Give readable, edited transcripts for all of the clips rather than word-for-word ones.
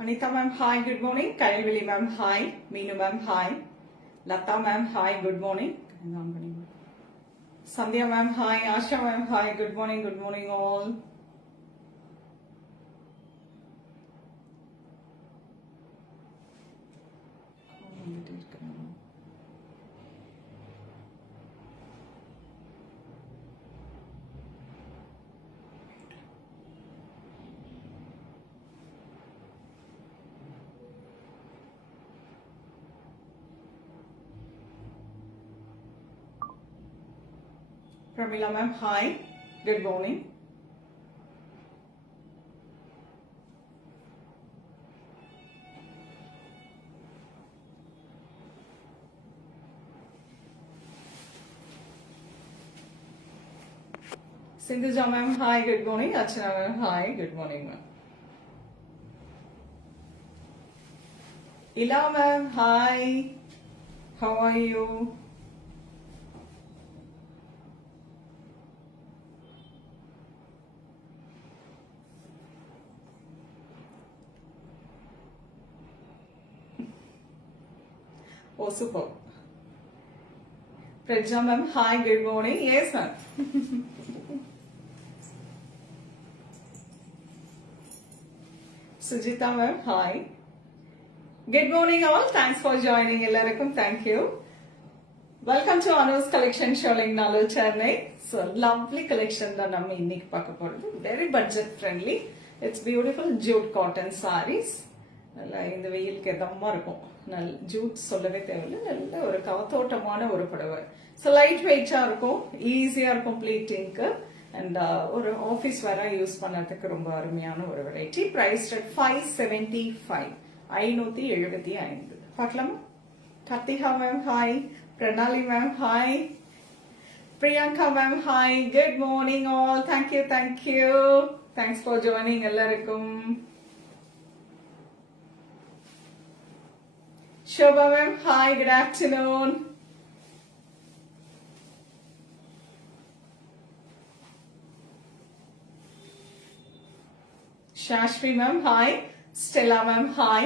Anita ma'am, hi, good morning. Kailvili ma'am, hi. Meenu ma'am, hi. Lata ma'am, hi, good morning. Sandhya ma'am, hi. Asha ma'am, hi, good morning all. Pramila ma'am, hi, good morning. Sindhuja ma'am, hi, good morning. Archana ma'am, hi, good morning ma'am. Ila ma'am, hi, how are you? Oh, super. Praja ma'am, hi, good morning. Yes ma'am. Sujita ma'am, hi. Good morning all. Thanks for joining. Ellarukkum thank you. Welcome to Anu's collection showing Nalur Chennai. So lovely collection that நம்ம இன்னைக்கு பார்க்க போறது. Very budget friendly. It's beautiful jute cotton sarees. நல்லா இந்த வெயிலுக்கு இதமா இருக்கும். நல்ல ஜூட் சொல்லவே தேவையில்லை. நல்ல ஒரு காத்தோட்டமான ஒரு புடவை. So light weight இருக்கும். ஈஸியா இருக்கும் ப்ளீட்டிங்க்கு. And ஒரு ஆஃபீஸ் வேற யூஸ் பண்ணறதுக்கு ரொம்ப அருமையான ஒரு வெரைட்டி. Priced at 575. 575. பார்க்கலாமா? Kartika ma'am, hi. Pranali ma'am, hi. Priyanka ma'am, hi. Good morning all. Thank you, thank you. Thanks for joining எல்லாருக்கும். Shobha ma'am, hi. Good afternoon. Shashri ma'am, hi. Stella ma'am, hi.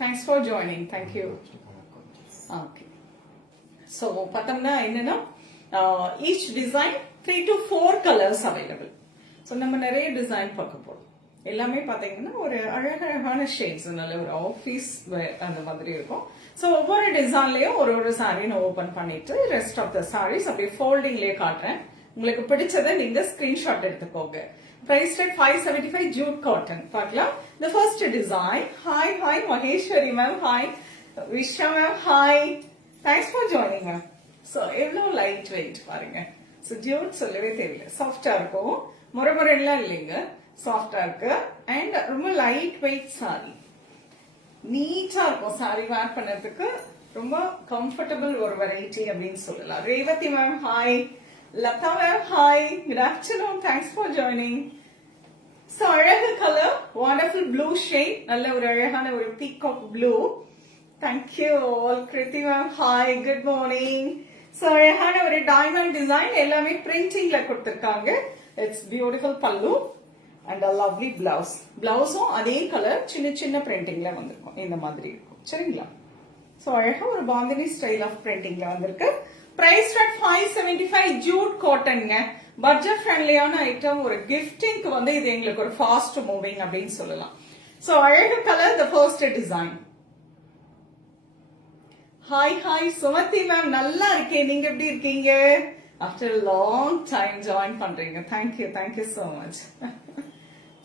Thanks for joining. Thank you. Okay. So, பார்த்தோம்னா என்னன்னா each design 3 to 4 colors available. So, நம்ம நிறைய design பார்க்க போறோம். எல்லாமே பாத்தீங்கன்னா ஒரு அழகழகான ஷேட்ஸ் நல்ல ஒரு ஆஃபீஸ் அந்த மாதிரி இருக்கும். ஸோ ஒவ்வொரு டிசைன்லயும் ஒரு சாரீ நான் ஓபன் பண்ணிட்டு ரெஸ்ட் ஆஃப் த சாரீஸ் அப்படியே ஃபோல்டிங்லயே காட்டுறேன். உங்களுக்கு பிடிச்சதை நீங்க ஸ்கிரீன்ஷாட் எடுத்துக்கோங்க. Priced at 575 jute cotton. பார்க்கலாம். The first design. Hi, Maheshwari ma'am. Hi. Vishwa ma'am. Hi. Thanks for joining ma'am. So, எவ்வளவு லைட் வெயிட் பாருங்க. So, jute சொல்லவே தெரியல. சாஃப்டா இருக்கும். முறைமுறைலாம் இல்லைங்க. சாஃப்டா இருக்கு. And ரொம்ப லைட் வெயிட் சாரி. நீட்டா இருக்கும் சாரி வேர் பண்ணதுக்கு. ரொம்ப கம்ஃபர்டபுள் ஒரு வெரைட்டி அப்படின்னு சொல்லலாம். Revathi ma'am hi. Lata ma'am, hi. Good afternoon. Thanks for joining. So, அழகு color, wonderful blue shade. நல்ல ஒரு அழகான ஒரு peacock blue. Thank you all. Kriti ma'am, hi. Good morning. So, அழகான ஒரு diamond design. எல்லாமே printingல கொடுத்திருக்காங்க. It's beautiful pallu and a lovely blouse. Blouseம் அதே color சின்ன சின்ன printingல வந்திருக்கும். இந்த மாதிரி இருக்கும். சரிங்களா? So, அழகா ஒரு பாந்தினி style of printingல வந்திருக்கு. Priced at 575 jute cotton. Budget friendly item ஒரு gifting வந்து இது எங்களுக்கு ஒரு fast moving அப்படின்னு சொல்லலாம். So அழகு colour the first design. Hi Sumathi ma'am நல்லா இருக்கேன். நீங்க எப்படி இருக்கீங்க? After a long time join பண்றீங்க. Thank you so much.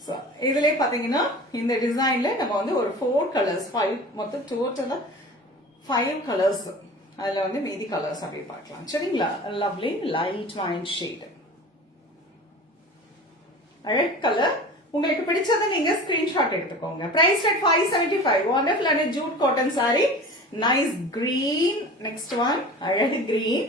So இதுலயே பாத்தீங்கன்னா இந்த டிசைன்ல நம்ம வந்து ஒரு 4 colors 5 மொத்தம் டோட்டலா 5 colors அதுல வந்து மீதி கலர்ஸ் அப்படி பார்க்கலாம். சரிங்களா? Lovely light wine shade. அழகு கலர். உங்களுக்கு பிடிச்சதை நீங்க ஸ்கிரீன்ஷாட் எடுத்துக்கோங்க. Price at 575. Wonderful and jute cotton saree. Nice green. Next one. அழகு green.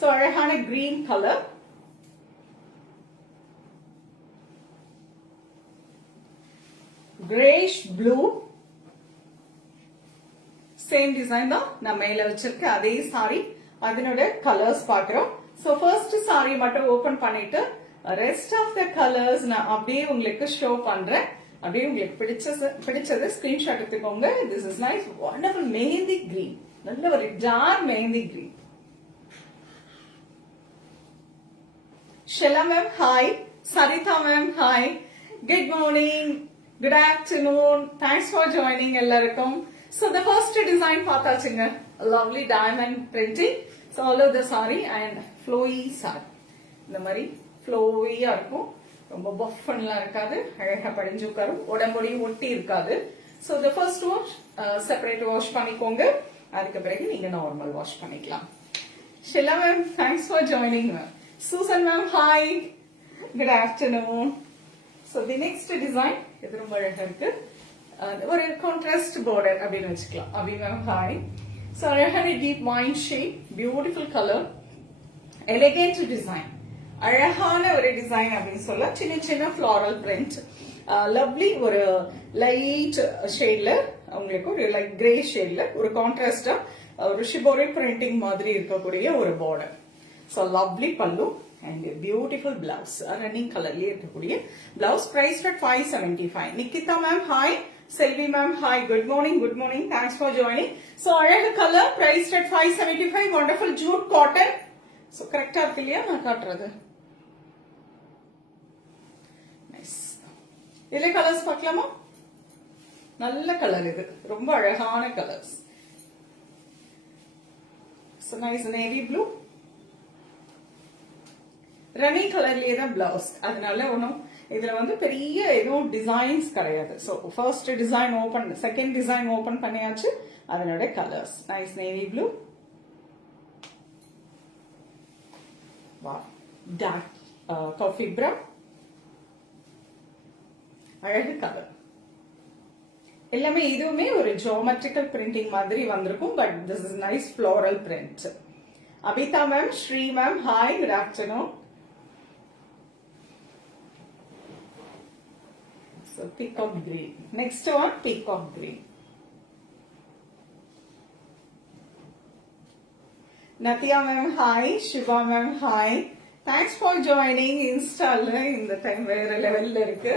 So அழகான green color. Grayish blue, same design தான் நான் மேல வச்சிருக்க அதே சாரி அதனோட கலர்ஸ் பாக்குறோம். சோ ஃபர்ஸ்ட் சாரி மட்டும் ஓபன் பண்ணிட்டு ரெஸ்ட் ஆஃப் த கலர்ஸ் நான் அப்படியே உங்களுக்கு ஷோ பண்றேன். அப்படியே உங்களுக்கு பிடிச்சது ஸ்கிரீன்ஷாட் எடுத்துக்கோங்க. This is nice wonderful mehndi green, நல்ல ஒரு dark mehndi green. Shela ma'am hi, Saritha ma'am hi, good morning, good afternoon, thanks for joining எல்லாருக்கும். So the first design பார்த்தாச்சுங்க, lovely diamond printing. So all of the saree and flowy saree, இந்த மாதிரி ஃப்ளோவியா இருக்கும், ரொம்ப பஃப்லாம் இருக்காது, அழகா படிஞ்சு உட்காரும், உடம்புடி ஒட்டி இருக்காது. So the first wash separate wash பண்ணிக்கோங்க, அதுக்கு பிறகு நீங்க நார்மல் வாஷ் பண்ணிக்கலாம். Shila ma'am thanks for joining ma'am. Susan ma'am hi, good afternoon. So the next design இது ரொம்ப அழகா இருக்கு, ஒரு கான்ட்ராஸ்ட் பார்டர் அப்படின்னு வச்சுக்கலாம். Abhi ma'am hi. ஸோ அழகான deep wine shade, beautiful colour, elegant design, அழகான ஒரு டிசைன் அப்படின்னு சொல்ல. சின்ன சின்ன ஃபிளாரல் பிரிண்ட், லவ்லி ஒரு லைட் ஷேட்ல உங்களுக்கு ஒரு லைட் கிரே ஷேட்ல ஒரு கான்ட்ராஸ்டா ஒரு ஷிபோரி பிரிண்டிங் மாதிரி இருக்கக்கூடிய ஒரு பார்டர். ஸோ லவ்லி பல்லு and a beautiful blouse, running colorலயே இருக்கக்கூடிய blouse, priced at 575. Nikita ma'am hi, Selvi ma'am hi, good morning, thanks for joining. So அழகு color, priced at 575, wonderful jute cotton. So correct இருக்கு இல்லையா நான் காட்டுறது? Nice. இதுல colours பார்க்கலாமா? நல்ல கலர் இது, ரொம்ப அழகான colours. So nice navy blue, Rani கலர்லயே தான் பிளவுஸ், அதனால ஒன்னும் இதுல வந்து பெரிய எதுவும் டிசைன்ஸ் கிடையாது. So first design open, second design open பண்ணியாச்சு, அதனோட colours nice navy blue, dark coffee brown, அழகு கலர். எல்லாமே இதுவுமே ஒரு ஜியோமெட்ரிக்கல் பிரிண்டிங் மாதிரி வந்திருக்கும், but this is nice floral print. Abitha ma'am, Sri ma'am hi, good afternoon. So peacock green. Next one, peacock green. Natia ma'am hi, Shiva ma'am hi. Thanks for joining Insta in the time where level irukku.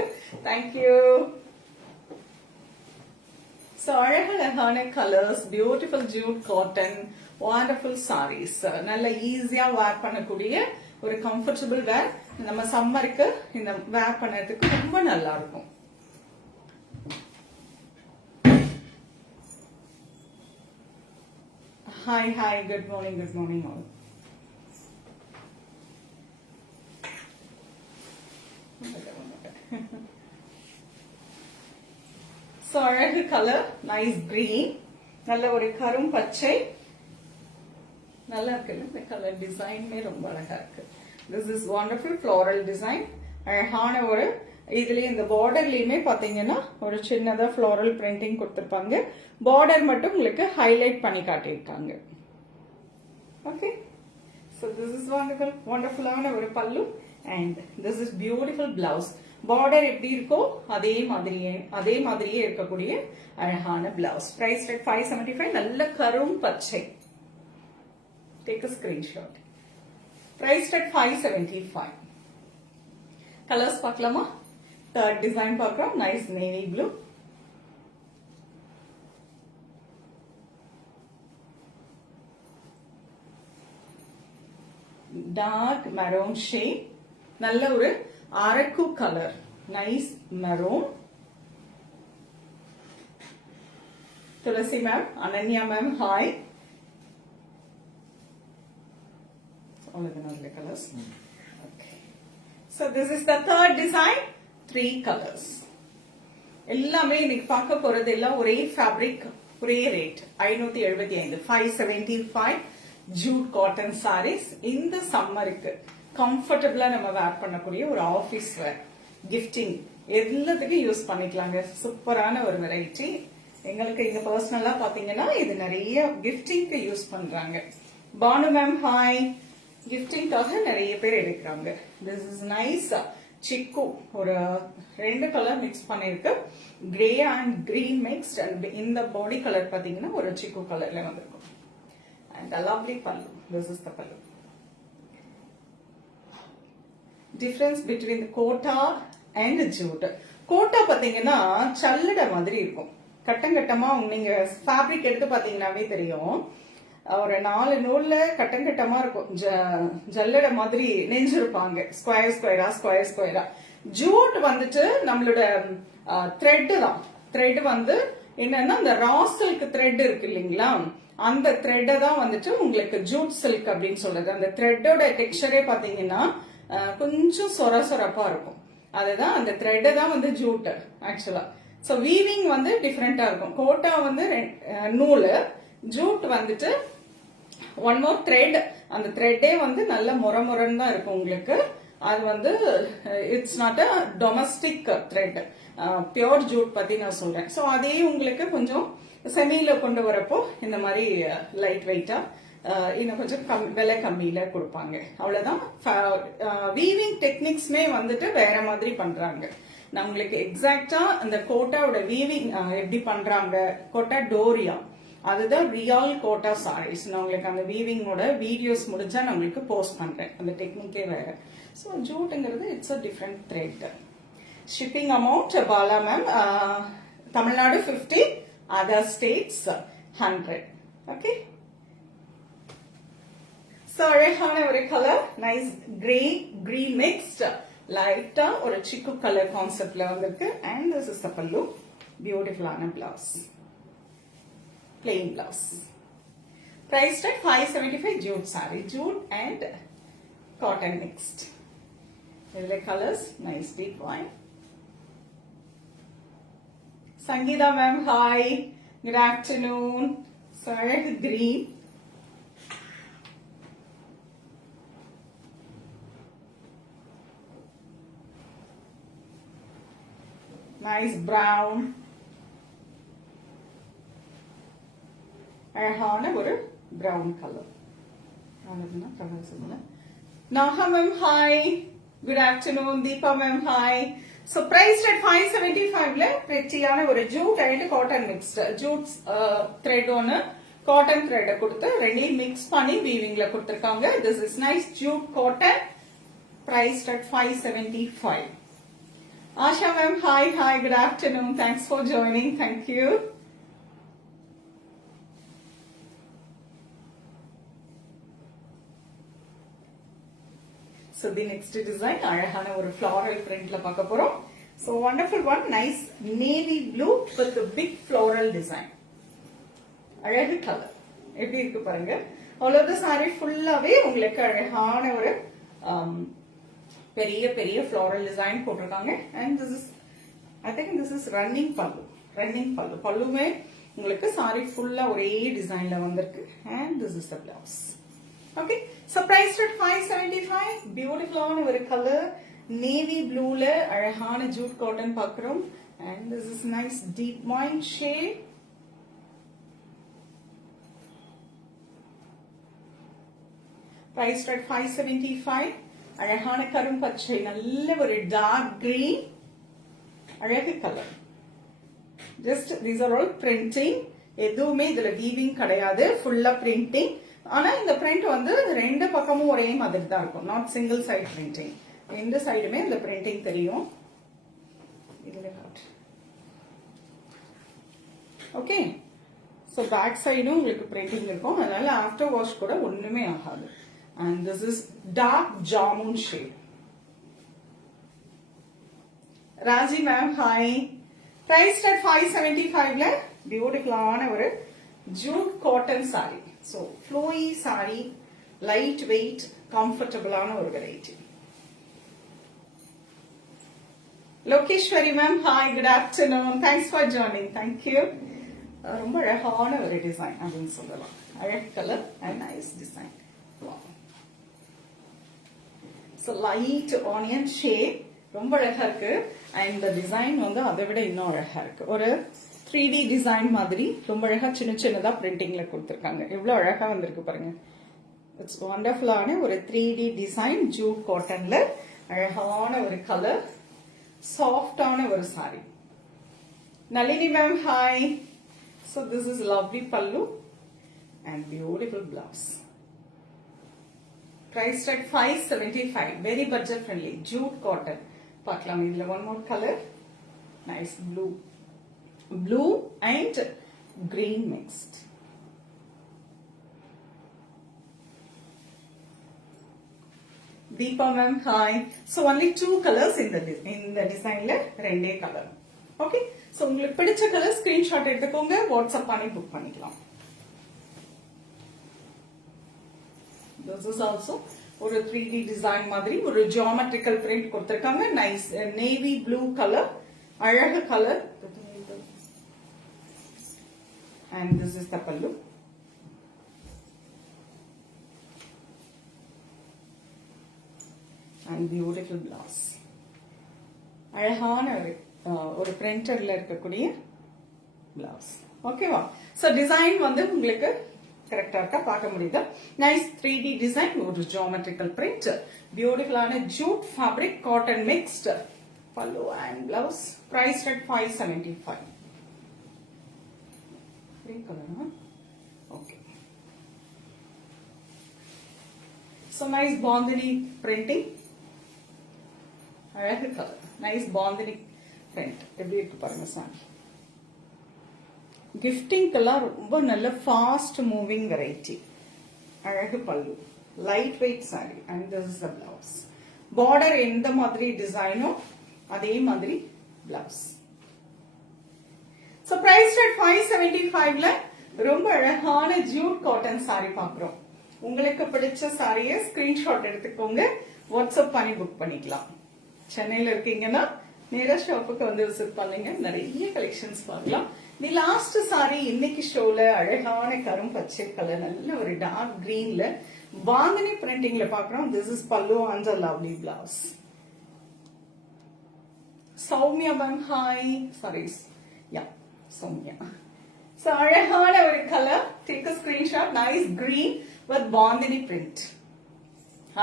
Thank you. So அழகான colors, beautiful jute cotton, wonderful sarees. நல்ல ஈஸியா வேர் பண்ணக்கூடிய ஒரு comfortable வேர், நம்ம சம்மருக்கு இந்த வேர் பண்ணதுக்கு ரொம்ப நல்லா இருக்கும். Hi, good morning all. So அழகு கலர், நைஸ் கிரீன், நல்ல ஒரு கரும் பச்சை, நல்லா இருக்கு. இந்த கலர் டிசைன்மே ரொம்ப அழகா இருக்கு. This is wonderful floral design. அழகான ஒரு இதுலயே இந்த பார்டர்லயுமே பாத்தீங்கன்னா ஒரு சின்னதா ஃப்ளோரல் பிரிண்டிங் கொடுத்திருப்பாங்க. பார்டர் மட்டும் உங்களுக்கு ஹைலைட் பண்ணி காட்டியிருக்காங்க. Okay, so this is wonderful, wonderful-ஆன ஒரு பல்லு and this is beautiful blouse. Border எப்படி இருக்கோ அதே மாதிரியே இருக்கக்கூடிய அழகான பிளவுஸ். Price rate 575. நல்ல கரும் பச்சை. Take a screenshot. Price at 575. Colors பார்க்கலாமா? Third design பார்க்கலாம். Nice navy blue. Dark maroon shade. நல்ல ஒரு அரக்கு colour. Nice maroon. Tulasi ma'am, Ananya ma'am, hi. All of the other colors. Okay. So this is the third design. 3 colors. எல்லாமே இன்னைக்கு பார்க்க போறது எல்லாம் ஒரே ஃபேப்ரிக், ஒரே ரேட் 575. 575 Jude cotton saris. இந்த சம்மருக்கு கம்ஃபர்டபிளா நம்ம வேர் பண்ணக்கூடிய ஒரு ஆபீஸ் வேர், கிஃப்டிங் எல்லாத்துக்கும் யூஸ் பண்ணிக்கலாங்க. சூப்பரான ஒரு வெரைட்டி. எங்களுக்கு இங்க பர்சனலா பாத்தீங்கன்னா இது நிறைய கிஃப்டிங்க்கு யூஸ் பண்றாங்க. Banu ma'am hi. கிஃப்டிங்காக நிறைய பேர் எடுக்கிறாங்க. திஸ் இஸ் நைஸ் சிக்கு ஒரு 2 கலர் மிக்ஸ் பண்ணிருக்கு. Grey and green mixed. And இந்த பாடி கலர் பாத்தீங்கன்னா ஒரு சிக்கு கலர்ல வந்திருக்கும். And a lovely pallu. This is the pallu. Difference between the kota and jute. Kota பாத்தீங்கன்னா சல்லடை மாதிரி இருக்கும். கட்டங்கட்டமா நீங்க ஃபேப்ரிக் எடுத்து பாத்தீங்கன்னாவே தெரியும். ஒரு 4 நூல்ல கட்டங்கட்டமா இருக்கும். ஜல்லடை மாதிரி நெஞ்சிருப்பாங்க. ஸ்கொயரா. ஜூட் வந்துட்டு நம்மளோட த்ரெட் தான். த்ரெட் வந்து என்னன்னா அந்த ரா சில்க் த்ரெட் இருக்கு இல்லைங்களா, அந்த த்ரெட்டை தான் வந்துட்டு உங்களுக்கு ஜூட் சில்க் அப்படின்னு சொல்றது. அந்த த்ரெட்டோட டெக்ஸ்சரே பாத்தீங்கன்னா கொஞ்சம் சொரப்பா இருக்கும். அதுதான் அந்த த்ரெட் தான் வந்து ஜூட் ஆக்சுவலா. சோ வீவிங் வந்து டிஃபரெண்டா இருக்கும். கோட்டா வந்து நூலு, ஜூட் வந்துட்டு ஒன் மோர் த்ரெட். அந்த த்ரெட்டே வந்து நல்ல முறன்னு தான் இருக்கும் உங்களுக்கு. அது வந்து it's not a domestic thread, pure jute பத்தி நான் சொல்றேன். சோ அதே உங்களுக்கு கொஞ்சம் செமியில கொண்டு வரப்போ இந்த மாதிரி லைட் வெயிட்டா இன்னும் கொஞ்சம் விலை கம்மியில கொடுப்பாங்க. அவ்வளவுதான். வீவிங் டெக்னிக்ஸ்மே வந்துட்டு வேற மாதிரி பண்றாங்க. நான் உங்களுக்கு எக்ஸாக்டா அந்த கோட்டாவோட வீவிங் எப்படி பண்றாங்க, கோட்டா டோரியா, அதுதான் ரியல் கோட்டா சாரீஸ். நான் உங்களுக்கு அந்த வீவிங்கோட வீடியோஸ் முடிஞ்சா நான் உங்களுக்கு போஸ்ட் பண்றேன். அந்த டெக்னிக்கே வேற. ஸோ ஜூட்டுங்கிறது it's a different thread. Shipping amount Bala ma'am, Tamil Nadu 50, other states 100. Okay. So அழகான ஒரு colour, nice grey green mixed, லைட்டா ஒரு சிக்கு கலர் கான்செப்ட்ல வந்திருக்கு. அண்ட் திஸ் இஸ் தி பல்லு. பியூட்டிஃபுல்லான blouse, plain blouse. Priced at 575. Jute saree, jute and cotton mixed. Lovely colors, nice deep wine. Sangeeta ma'am, hi, good afternoon. Sorry, green. Nice brown. அழகான ஒரு brown color. Naha ma'am, hi. Good afternoon. Deepa ma'am, hi. So priced at 575 ல prettyயான ஒரு jute and cotton mixed. Jute thread ஒன்னு, cotton thread கொடுத்து ரெண்டையும் mix பண்ணி weavingல கொடுத்திருக்காங்க. This is nice jute cotton. Priced at 575. Asha ma'am, hi, good afternoon. Thanks for joining. Thank you. So the next design, அழகான ஒரு floral printல பார்க்க போறோம். So wonderful one, nice navy blue with a big floral design. அழகு colour எப்படி இருக்கு பாருங்க. all of the saree ஃபுல்லாவே உங்களுக்கு அழகான ஒரு பெரிய பெரிய floral design போட்டிருக்காங்க. And this is, I think this is running pallu. பல்லுமே உங்களுக்கு saree ஃபுல்லா ஒரே டிசைன்ல வந்திருக்கு. And this is the blouse. Okay, so priced at 575. Beautiful ஒரு color, navy blue ல அழகான jute cotton பார்க்கிறோம். And this is nice deep wine shade. Priced at 575. அழகான கரும் பச்சை, நல்ல ஒரு dark green, அழகு colour. Just these are all printing. எதுவுமே இதுல வீவிங் கிடையாது, ஃபுல்லா பிரிண்டிங். ஆனா இந்த பிரிண்ட் வந்து ரெண்டு பக்கமும் ஒரே மாதிரி தான் இருக்கும், நாட் சிங்கிள் சைட் பிரிண்டிங். ரெண்டு சைடுமே இந்த பிரிண்டிங் தெரியும். இதுல காட்டு. ஓகே, சோ பேக் சைடும் உங்களுக்கு பிரிண்டிங் இருக்கும், அதனால ஆஃப்டர் வாஷ் கூட ஒண்ணுமே ஆகாது. And this is dark jamun shade. Raji ma'am, hi. Priced at 575 ல பியூட்டிஃபுல்லான ஒரு jute cotton saree. So flowy saree, light weight, comfortable ஆன ஒரு variety. Lokeshwari ma'am, hi, good afternoon. Thanks for joining. Thank you. ரொம்ப அழகான ஒரு design அப்படின்னு சொல்லலாம். அழகு colour and nice design. Wow. So light onion shade, ரொம்ப அழகா இருக்கு. And the design வந்து அதை விட இன்னும் அழகா இருக்கு. ஒரு 3D டிசைன் மாதிரி ரொம்ப அழகா சின்ன சின்னதா பிரிண்டிங்ல கொடுத்திருக்காங்க. எவ்வளவு அழகா வந்திருக்கு பாருங்க. இட்ஸ் வண்டர்ஃபுல்லான ஒரு 3D டிசைன் ஜூட் காட்டன்ல. அழகான ஒரு கலர், சாஃப்டான ஒரு saree. Nalini ma'am, hi. So this is lovely pallu and beautiful blouse. Priced at 575. Very budget friendly. Jute cotton. Paklam idla one more color. Nice blue. Blue and green mixed. Deepa ma'am, hi. So only 2 colors in the design la rende color. Okay. So உங்களுக்கு பிடிச்ச colour screenshot எடுத்துக்கோங்க, WhatsApp பண்ணி book பண்ணிக்கலாம். This is also ஒரு 3D design மாதிரி ஒரு geometrical print கொடுத்திருக்காங்க. Nice navy blue color, அழகு color. And this is the pallu. And beautiful blouse. அழகான ஒரு பிரிண்டர்ல இருக்கக்கூடிய பிளவுஸ். ஓகேவா? சோ டிசைன் வந்து உங்களுக்கு கரெக்டா இருக்கா பார்க்க முடியுதா? நைஸ் 3D டிசைன், ஒரு ஜியோமெட்ரிக்கல் பிரிண்ட், பியூட்டிஃபுல்லான jute fabric cotton mixed pallu and blouse. Price at 575. green color. Okay. So nice bandhani printing. அழகு கலர், நைஸ் பாந்தினி பிரிண்ட். எப்படி இருக்கு பாருங்க சாரி. கிஃப்டிங்கெல்லாம் ரொம்ப நல்ல ஃபாஸ்ட் மூவிங் வெரைட்டி. அழகு பல்லு, light weight sorry and this is the blouse. Border எந்த மாதிரி டிசைனோ அதே மாதிரி பிளவுஸ். So priced at 575ல ரொம்ப அழகான ஜூட் காட்டன் சாரி பாக்குறோம். உங்களுக்கு பிடிச்ச சாரியை ஸ்கிரீன்ஷாட் எடுத்துக்கோங்க, வாட்ஸ்அப் பண்ணி புக் பண்ணிக்கலாம். சென்னையில இருக்கீங்கன்னா நேரா ஷாப்புக்கு வந்து விசிட் பண்ணீங்க, நிறைய கலெக்ஷன்ஸ் பார்க்கலாம். தி லாஸ்ட் சாரி இன்னைக்கு ஷோல அழகான கரும் பச்சை கலர், நல்ல ஒரு டார்க் கிரீன்ல பாந்தினி பிரிண்டிங்ல பாக்குறோம். This is pallu and a lovely blouse. Soumya ma'am, hi. Sorry, yeah Soumya. So அழகான ஒரு கலர், take a screenshot. Nice green with bandhani print.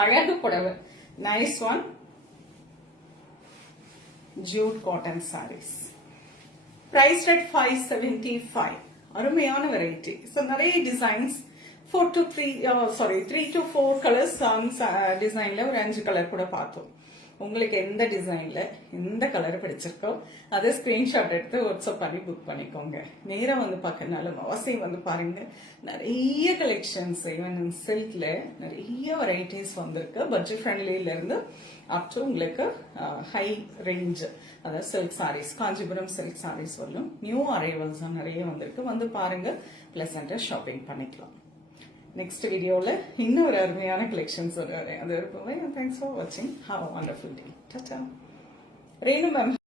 அழகு புடவை, nice one. Jute cotton sarees. Priced at 575. அருமையான வெரைட்டி. So நிறைய டிசைன்ஸ், 3 to 4 கலர்ஸ் டிசைன்ல ஒரு 5 colour கூட பார்த்தோம். உங்களுக்கு எந்த டிசைன்ல எந்த கலர் பிடிச்சிருக்கோ அதை ஸ்கிரீன்ஷாட் எடுத்து வாட்ஸ்அப் பண்ணி புக் பண்ணிக்கோங்க. நேரம் வந்து பார்க்கறதுனால அவசியம் வந்து பாருங்க, நிறைய கலெக்ஷன்ஸ். ஈவன் சில்க்ல நிறைய வெரைட்டிஸ் வந்திருக்கு. பட்ஜெட் ஃப்ரெண்ட்லில இருந்து அப் டு உங்களுக்கு ஹை ரேஞ்ச், அதாவது சில்க் சாரீஸ், காஞ்சிபுரம் சில்க் சாரீஸ் வரலும் நியூ அரைவல்ஸ் நிறைய வந்திருக்கு. வந்து பாருங்க, பிளசண்டா ஷாப்பிங் பண்ணிக்கலாம். நெக்ஸ்ட் வீடியோல இன்னும் ஒரு அருமையான கலெக்ஷன்ஸ் அது இருக்கும். தேங்க்ஸ் ஃபார் வாட்சிங். Have a wonderful day. Tata. Renu ma'am.